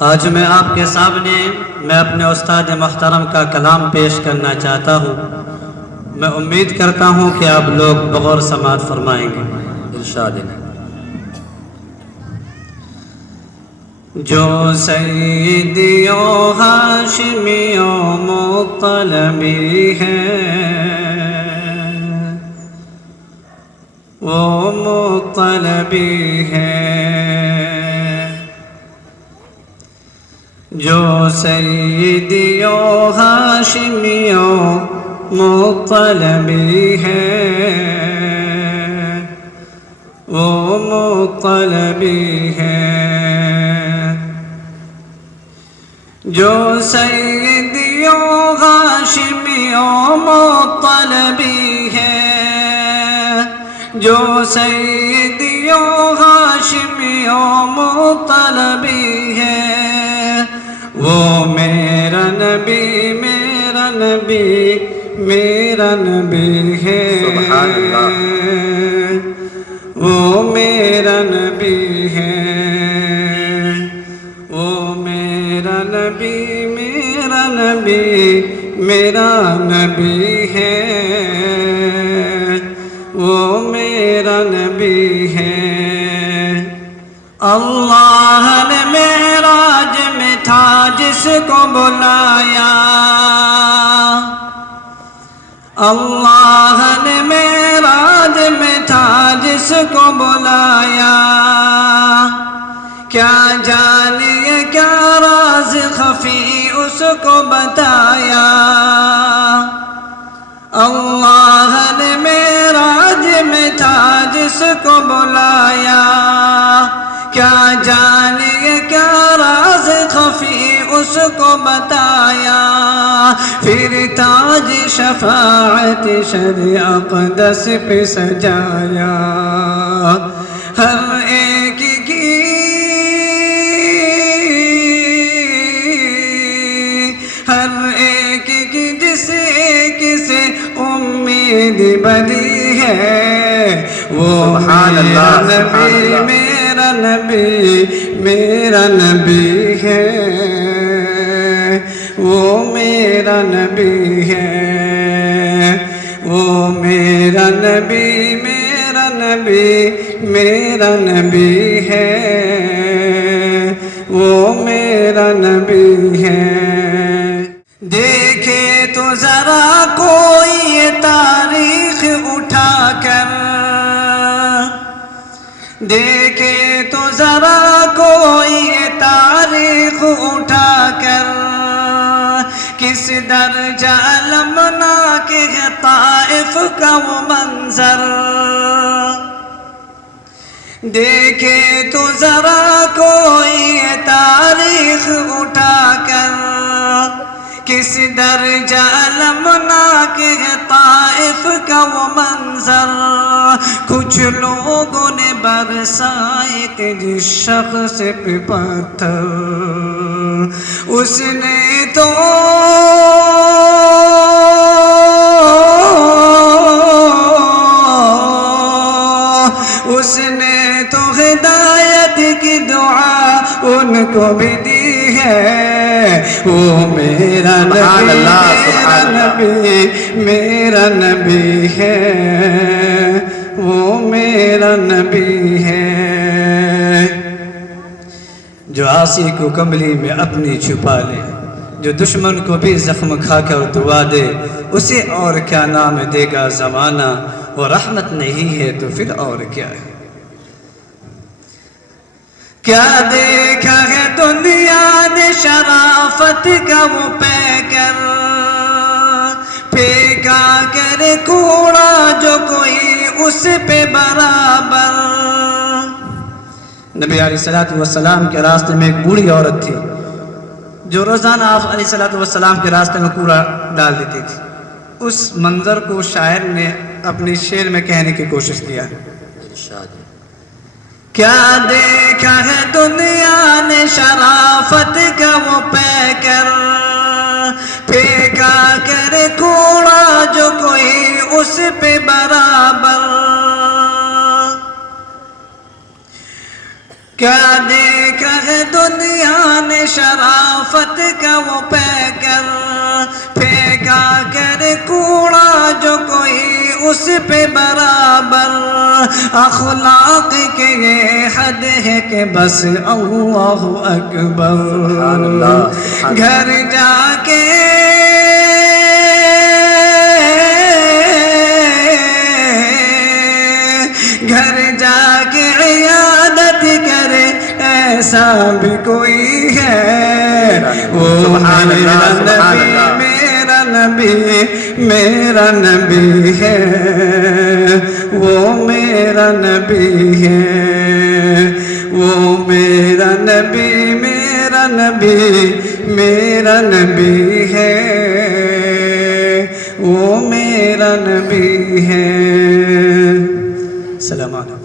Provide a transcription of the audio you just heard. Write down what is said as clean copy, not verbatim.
آج میں آپ کے سامنے میں اپنے استاد محترم کا کلام پیش کرنا چاہتا ہوں۔ میں امید کرتا ہوں کہ آپ لوگ بغور سماعت فرمائیں گے۔ ارشاد ہے۔ جو سیدیوں ہاشمیوں مطلبی ہے وہ مطلبی ہے، جو سیدیوں ہاشمیوں مطلبی ہے وہ مطلبی ہے، جو سیدیوں ہاشمیوں مطلبی ہے، جو سیدیوں ہاشمیوں مطلبی ہے، وہ میرا نبی میرا نبی میرا نبی ہے، سبحان اللہ، وہ میرا نبی ہے، وہ میرا نبی میرا نبی میرا نبی ہے، وہ میرا نبی ہے۔ اللہ نے معراج میں تھا جس کو بلایا، اللہ نے معراج میں تھا جس کو بلایا، کیا جانیے کیا راز خفی اس کو بتایا، اللہ نے معراج میں تھا جس کو بلایا، کیا جانیے کیا راز خفی اس کو بتایا، پھر تاج شفاعت شرع اقدس پہ سجایا، ہر ایک کی ہر ایک کی جس ایک سے امید بنی ہے، وہ میرا نبی میرا نبی میرا نبی ہے، وہ میرا نبی ہے، وہ میرا نبی میرا نبی میرا نبی ہے، وہ میرا نبی ہے۔ دیکھے تو ذرا کوئی یہ تاریخ اٹھا کر، دیکھے تو ذرا کوئی یہ تاریخ اٹھا کر، کس درجہ المناک ہے طائف کا وہ منظر، دیکھے تو ذرا کوئی یہ تاریخ اٹھا کر، کس درجہ المناک ہے طائف کا وہ منظر، کچھ لوگوں نے برسائے تھے جس شخص پہ پتھر، اس نے تو اس نے تو ہدایت کی دعا ان کو بھی دی ہے، وہ میرا نبی میرا نبی ہے، وہ میرا نبی ہے، جو عاصی کو کملی میں اپنی چھپا لے، جو دشمن کو بھی زخم کھا کر دعا دے، اسے اور کیا نام دے گا زمانہ، وہ رحمت نہیں ہے تو پھر اور کیا ہے۔ کیا دیکھا ہے دنیا نے شرافت کا وہ پیکر، پھینکا کرے کوڑا جو کوئی اس پہ برابر۔ نبی علیہ السلام کے راستے میں ایک بوڑھی عورت تھی جو روزانہ آپ علیہ السلام کے راستے میں کوڑا ڈال دیتی تھی، اس منظر کو شاعر نے اپنی شعر میں کہنے کی کوشش کیا۔ کیا دیکھا ہے دنیا نے شرافت کا وہ پیکر، پھینکا کرے کوڑا جو کوئی اس پہ برابر، کیا دیکھا ہے دنیا نے شرافت کا وہ پیکر، پھینکا کر کوڑا جو کوئی اس پہ برابر، اخلاق کے یہ حد ہے کہ بس اللہ اکبر۔ سبحان اللہ۔ گھر جا کے عیادت کرے ایسا بھی کوئی ہے، وہ میرا نبی میرا نبی میرا نبی ہے، وہ میرا نبی ہے، وہ میرا نبی میرا نبی میرا نبی ہے، وہ میرا نبی ہے۔ السلام علیکم۔